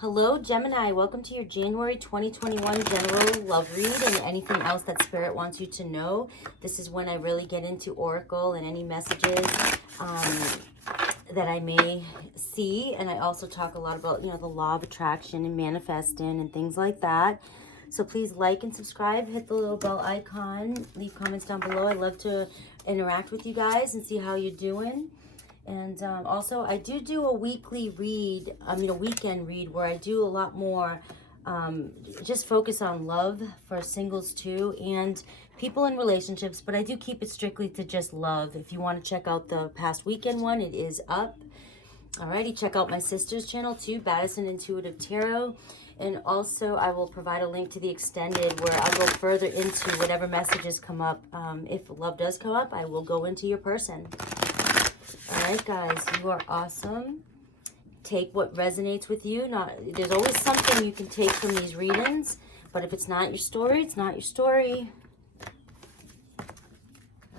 Hello, Gemini. Welcome to your January 2021 general love read and anything else that Spirit wants you to know. This is when I really get into Oracle and any messages that I may see. And I also talk a lot about, the law of attraction and manifesting and things like that. So please like and subscribe. Hit the little bell icon. Leave comments down below. I love to interact with you guys and see how you're doing. And also, I do a weekly read, a weekend read where I do a lot more, just focus on love for singles too, and people in relationships, but I do keep it strictly to just love. If you want to check out the past weekend one, it is up. Alrighty, check out my sister's channel too, BADDISON Intuitive Tarot. And also, I will provide a link to the extended where I'll go further into whatever messages come up. If love does come up, I will go into your person. All right, guys, you are awesome. Take what resonates with you. There's always something you can take from these readings, but if it's not your story, it's not your story.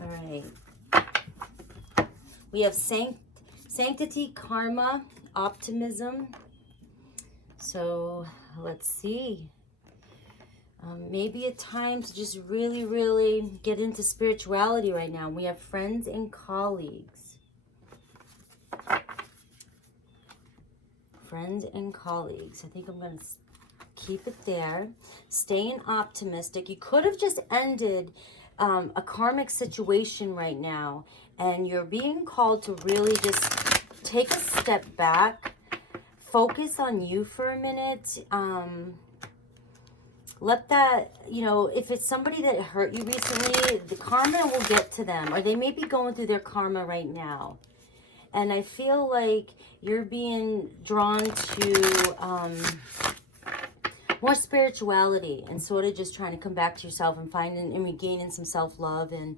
All right. We have sanctity, karma, optimism. So let's see. Maybe a time to just really, really get into spirituality right now. We have friends and colleagues. Friends and colleagues. I think I'm going to keep it there. Staying optimistic. You could have just ended a karmic situation right now, and you're being called to really just take a step back, focus on you for a minute. Let that, if it's somebody that hurt you recently, the karma will get to them, or they may be going through their karma right now. And I feel like you're being drawn to more spirituality and sort of just trying to come back to yourself and finding and regaining some self-love. And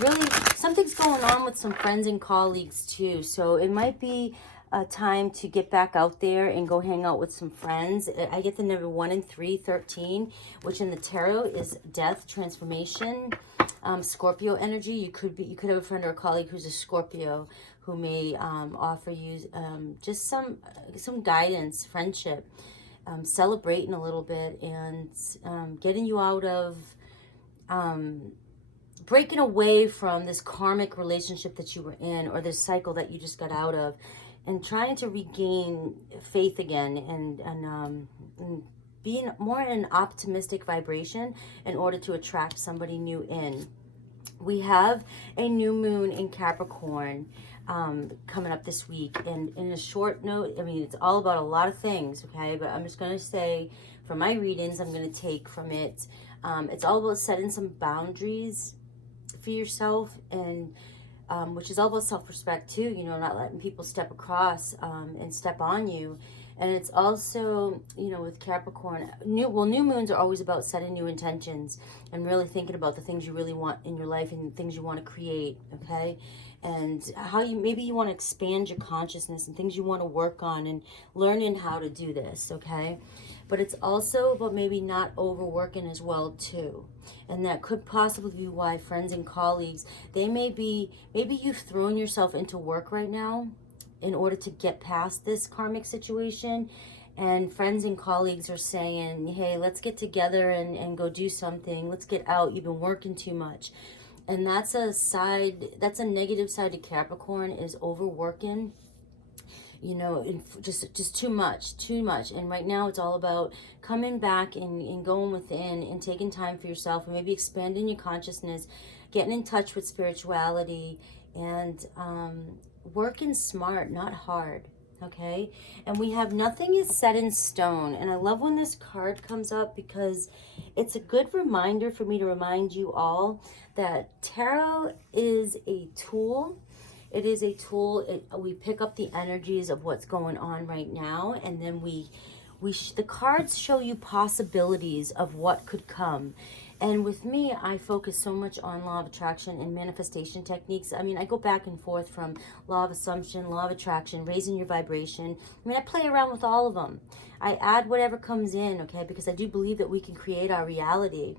really, something's going on with some friends and colleagues too. So it might be a time to get back out there and go hang out with some friends. I get the number 1 and 3, 13, which in the tarot is death, transformation, Scorpio energy. You could have a friend or a colleague who's a Scorpio who may offer you just some guidance, friendship, celebrating a little bit, and getting you out of breaking away from this karmic relationship that you were in, or this cycle that you just got out of, and trying to regain faith again, and being more in an optimistic vibration in order to attract somebody new in. We have a new moon in Capricorn coming up this week. And in a short note, it's all about a lot of things, okay? But I'm just going to say, for my readings, I'm going to take from it, it's all about setting some boundaries for yourself, and which is all about self-respect too, not letting people step across and step on you. And it's also, with Capricorn, new moons are always about setting new intentions and really thinking about the things you really want in your life and the things you want to create, okay? And how maybe you want to expand your consciousness and things you want to work on, and learning how to do this, okay? But it's also about maybe not overworking as well too. And that could possibly be why friends and colleagues, maybe you've thrown yourself into work right now in order to get past this karmic situation, and friends and colleagues are saying, hey, let's get together and go do something. Let's get out. You've been working too much. And that's a negative side to Capricorn, is overworking, just too much. And right now it's all about coming back and going within and taking time for yourself, and maybe expanding your consciousness, getting in touch with spirituality, and working smart, not hard, okay? And we have nothing is set in stone. And I love when this card comes up, because it's a good reminder for me to remind you all that tarot is a tool. It is a tool. We pick up the energies of what's going on right now, and then the cards show you possibilities of what could come. And with me, I focus so much on law of attraction and manifestation techniques. I mean, I go back and forth from law of assumption, law of attraction, raising your vibration. I mean, I play around with all of them. I add whatever comes in, okay, because I do believe that we can create our reality.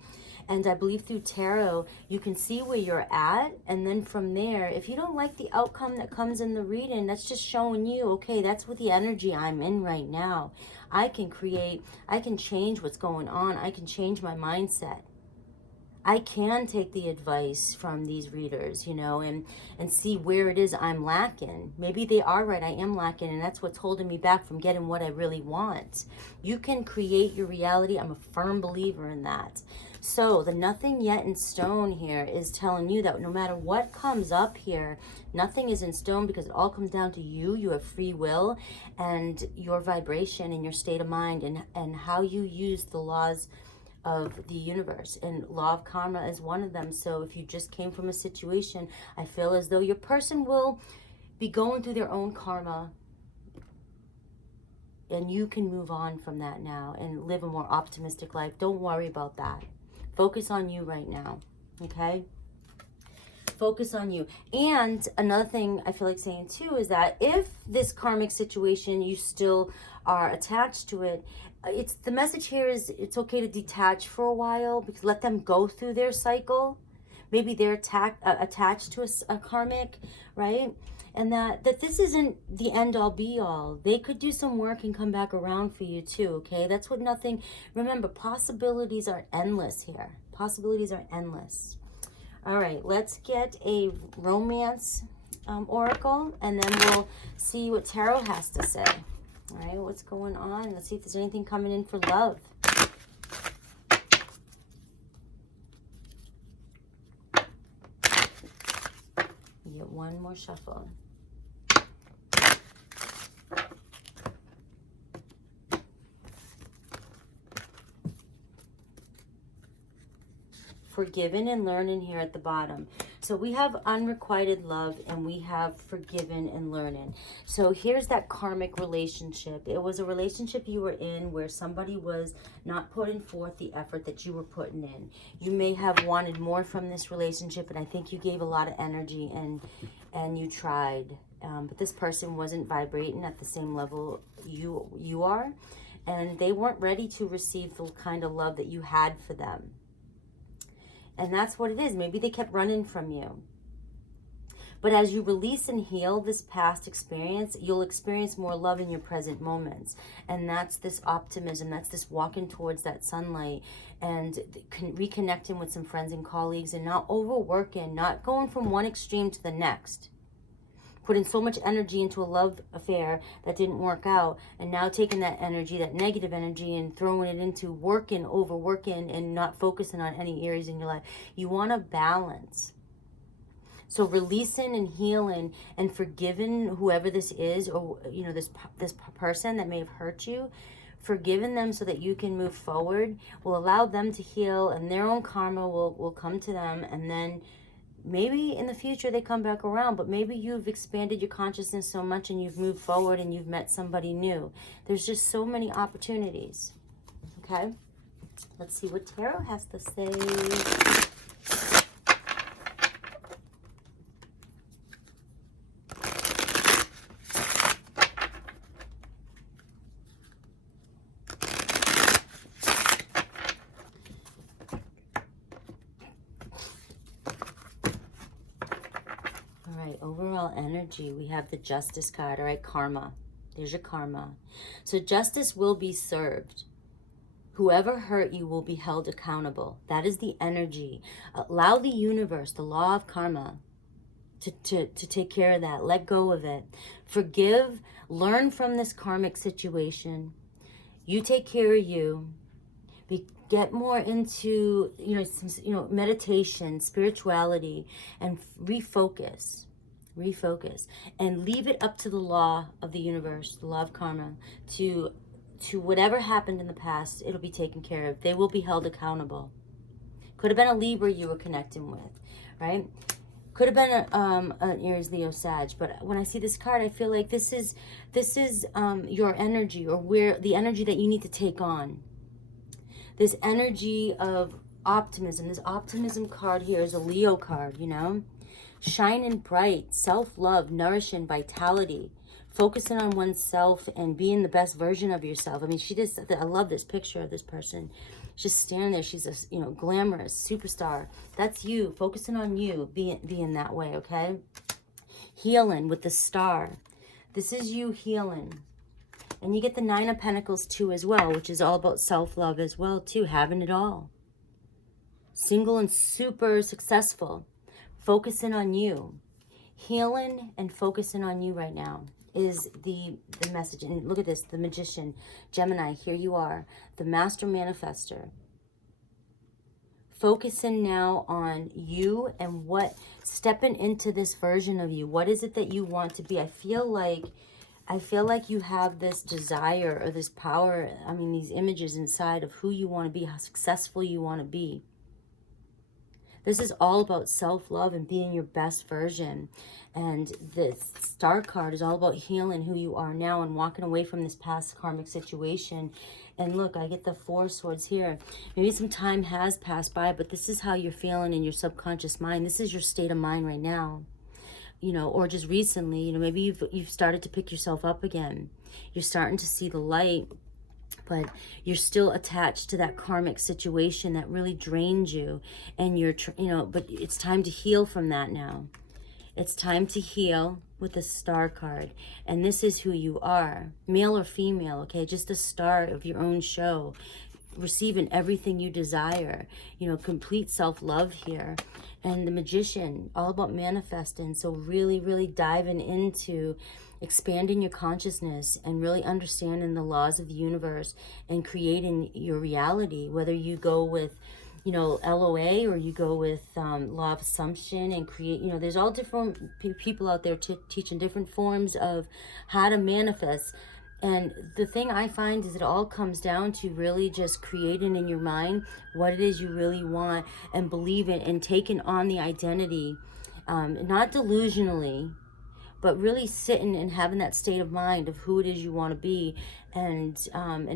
And I believe through tarot, you can see where you're at. And then from there, if you don't like the outcome that comes in the reading, that's just showing you, okay, that's what the energy I'm in right now. I can create, I can change what's going on. I can change my mindset. I can take the advice from these readers, you know, and see where it is I'm lacking. Maybe they are right, I am lacking, and that's what's holding me back from getting what I really want. You can create your reality. I'm a firm believer in that. So the nothing yet in stone here is telling you that no matter what comes up here, nothing is in stone, because it all comes down to you. You have free will and your vibration and your state of mind, and how you use the laws of the universe, and law of karma is one of them. So if you just came from a situation, I feel as though your person will be going through their own karma, and you can move on from that now and live a more optimistic life. Don't worry about that. Focus on you right now, okay? Focus on you. And another thing I feel like saying too is that if this karmic situation, you still are attached to it, it's the message here is it's okay to detach for a while, because let them go through their cycle. Maybe they're attached to a karmic, right? And that this isn't the end all be all. They could do some work and come back around for you too, okay? That's what nothing, remember, possibilities are endless here. Possibilities are endless. All right, let's get a romance oracle, and then we'll see what tarot has to say. All right, what's going on? Let's see if there's anything coming in for love. You get one more shuffle. Forgiven and learning here at the bottom. So we have unrequited love, and we have forgiven and learning. So here's that karmic relationship. It was a relationship you were in where somebody was not putting forth the effort that you were putting in. You may have wanted more from this relationship, and I think you gave a lot of energy and you tried. But this person wasn't vibrating at the same level you are, and they weren't ready to receive the kind of love that you had for them. And that's what it is. Maybe they kept running from you. But as you release and heal this past experience, you'll experience more love in your present moments. And that's this optimism. That's this walking towards that sunlight and reconnecting with some friends and colleagues, and not overworking, not going from one extreme to the next. Putting so much energy into a love affair that didn't work out, and now taking that energy, that negative energy, and throwing it into working, overworking, and not focusing on any areas in your life. You want to balance. So releasing and healing and forgiving whoever this is, or you know, this person that may have hurt you, forgiving them so that you can move forward will allow them to heal, and their own karma will come to them, and then maybe in the future they come back around, but maybe you've expanded your consciousness so much and you've moved forward and you've met somebody new. There's just so many opportunities. Okay? Let's see what tarot has to say. Overall energy, we have the Justice card. All right, karma. There's your karma. So justice will be served. Whoever hurt you will be held accountable. That is the energy. Allow the universe, the law of karma, to take care of that. Let go of it. Forgive. Learn from this karmic situation. You take care of you. Get more into meditation, spirituality, and refocus and leave it up to the law of the universe, the law of karma, to whatever happened in the past. It'll be taken care of. They will be held accountable. Could have been a Libra you were connecting with, right? Could have been an Aries, Leo, Sag. But when I see this card, I feel like this is your energy, or where the energy that you need to take on. This energy of optimism. This optimism card here is a Leo card, you know. Shining bright, self-love, nourishing, vitality. Focusing on oneself and being the best version of yourself. I mean, I love this picture of this person. She's standing there. She's a, you know, glamorous superstar. That's you. Focusing on you, being that way, okay? Healing with the star. This is you healing. And you get the Nine of Pentacles too as well, which is all about self-love as well too, having it all. Single and super successful. Focusing on you. Healing and focusing on you right now is the message. And look at this, the Magician, Gemini, here you are, the Master Manifester. Focusing now on you and stepping into this version of you. What is it that you want to be? I feel like you have this desire or this power, I mean, these images inside of who you want to be, how successful you want to be. This is all about self-love and being your best version. And the Star card is all about healing who you are now and walking away from this past karmic situation. And look, I get the Four of Swords here. Maybe some time has passed by, but this is how you're feeling in your subconscious mind. This is your state of mind right now. You know, or just recently, you know, maybe you've started to pick yourself up again. You're starting to see the light, but you're still attached to that karmic situation that really drained you. And you're, you know, but it's time to heal from that now. It's time to heal with the Star card. And this is who you are, male or female, okay? Just the star of your own show. Receiving everything you desire, you know, complete self-love here. And the Magician, all about manifesting. So really, really diving into expanding your consciousness and really understanding the laws of the universe and creating your reality, whether you go with, you know, LOA or you go with law of assumption and create, you know, there's all different people out there teaching different forms of how to manifest. And the thing I find is it all comes down to really just creating in your mind what it is you really want and believe it and taking on the identity, not delusionally, but really sitting and having that state of mind of who it is you want to be, and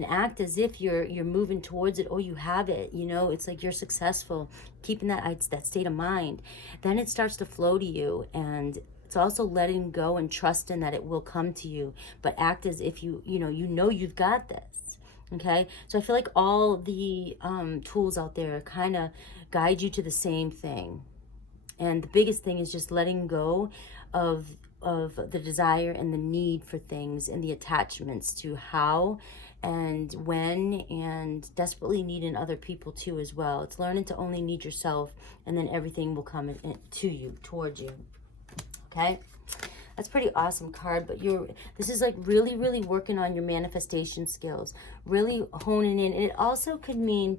act as if you're moving towards it or you have it. You know, it's like you're successful, keeping that state of mind. Then it starts to flow to you, and it's also letting go and trusting that it will come to you, but act as if you know you've got this. Okay, so I feel like all the tools out there kind of guide you to the same thing, and the biggest thing is just letting go of the desire and the need for things and the attachments to how and when, and desperately needing other people too as well. It's learning to only need yourself, and then everything will come to you, towards you. Okay, that's pretty awesome card. But this is like really, really working on your manifestation skills, really honing in. And it also could mean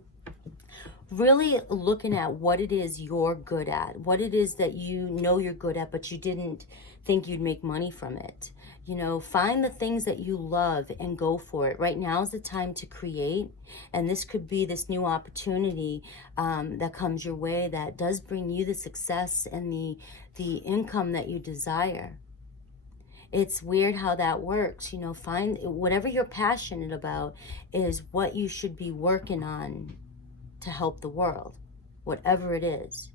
really looking at what it is you're good at, what it is that you know you're good at, but you didn't think you'd make money from it. You know, find the things that you love and go for it. Right now is the time to create, and this could be this new opportunity that comes your way that does bring you the success and the income that you desire. It's weird how that works. You know, find whatever you're passionate about is what you should be working on to help the world, whatever it is.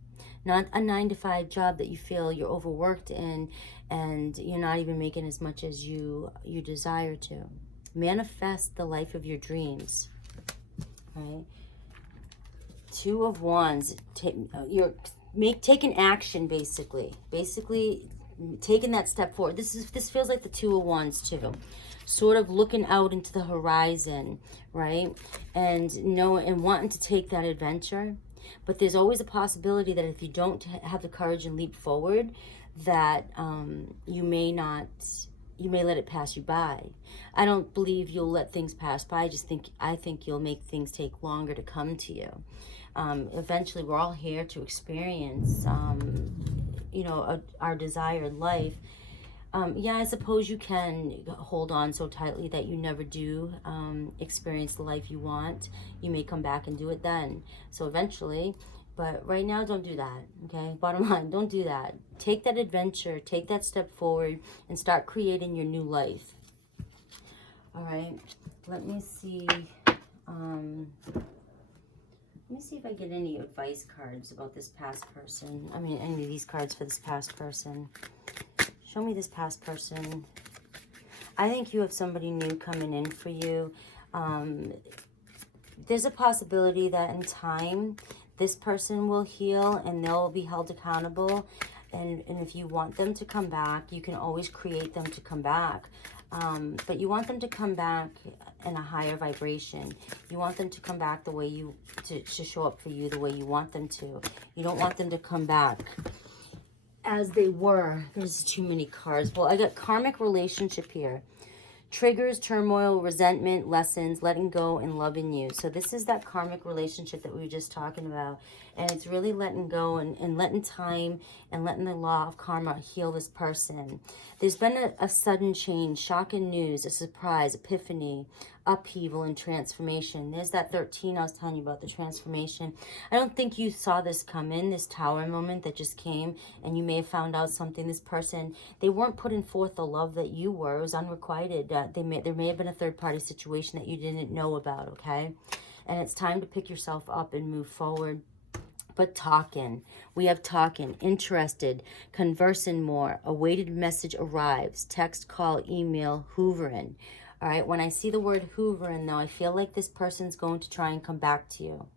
Not a 9-to-5 job that you feel you're overworked in and you're not even making as much as you desire to. Manifest the life of your dreams. Right? Two of Wands. Taking action, basically taking that step forward. This feels like the Two of Wands too. Sort of looking out into the horizon, right? And wanting to take that adventure. But there's always a possibility that if you don't have the courage and leap forward, that you may let it pass you by. I don't believe you'll let things pass by. I think you'll make things take longer to come to you. Eventually, we're all here to experience, our desired life. Yeah, I suppose you can hold on so tightly that you never do experience the life you want. You may come back and do it then. So eventually, but right now, don't do that, okay? Bottom line, don't do that. Take that adventure, take that step forward, and start creating your new life. All right, let me see. Let me see if I get any advice cards about this past person. I mean, any of these cards for this past person. Show me this past person. I think you have somebody new coming in for you. There's a possibility that in time, this person will heal and they'll be held accountable. And if you want them to come back, you can always create them to come back. But you want them to come back in a higher vibration. You want them to come back the way you, to show up for you the way you want them to. You don't want them to come back as they were. There's too many cards. Well, I got karmic relationship here. Triggers, turmoil, resentment, lessons, letting go, and loving you. So this is that karmic relationship that we were just talking about. And it's really letting go and letting time and letting the law of karma heal this person. There's been a sudden change, shocking news, a surprise, epiphany, upheaval, and transformation. There's that 13 I was telling you about, the transformation. I don't think you saw this come in, this tower moment that just came, and you may have found out something. This person, they weren't putting forth the love that you were. It was unrequited. There may have been a third-party situation that you didn't know about, okay? And it's time to pick yourself up and move forward. But talking, we have talking, interested, conversing more, awaited message arrives, text, call, email, hoovering. All right, when I see the word hoovering though, I feel like this person's going to try and come back to you.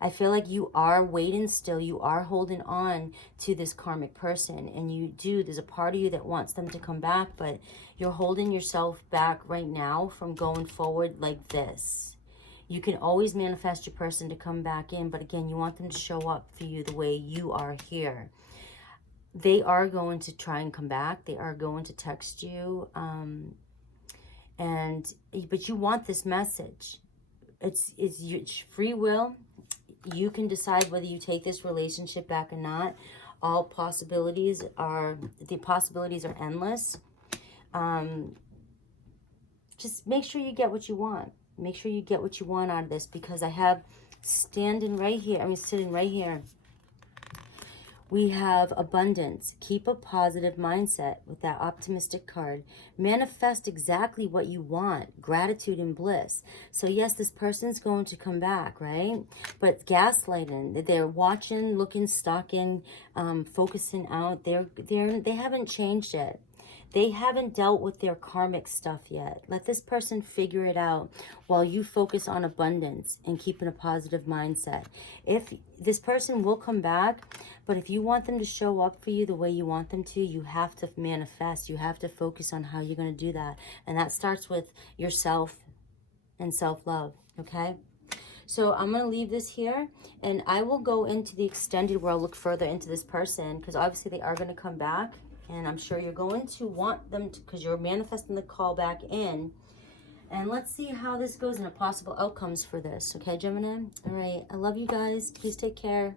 I feel like you are waiting still, you are holding on to this karmic person, and there's a part of you that wants them to come back, but you're holding yourself back right now from going forward like this. You can always manifest your person to come back in, but again, you want them to show up for you the way you are here. They are going to try and come back. They are going to text you. But you want this message. It's free will. You can decide whether you take this relationship back or not. The possibilities are endless. Just make sure you get what you want. Make sure you get what you want out of this, because I have sitting right here. We have abundance. Keep a positive mindset with that optimistic card. Manifest exactly what you want. Gratitude and bliss. So yes, this person's going to come back, right? But gaslighting. They're watching, looking, stalking, focusing out. They haven't changed yet. They haven't dealt with their karmic stuff yet. Let this person figure it out while you focus on abundance and keeping a positive mindset. If this person will come back, but if you want them to show up for you the way you want them to, you have to manifest. You have to focus on how you're going to do that. And that starts with yourself and self-love, okay? So I'm going to leave this here, and I will go into the extended where I'll look further into this person, because obviously they are going to come back. And I'm sure you're going to want them to, because you're manifesting the call back in. And let's see how this goes and the possible outcomes for this. Okay, Gemini? All right. I love you guys. Please take care.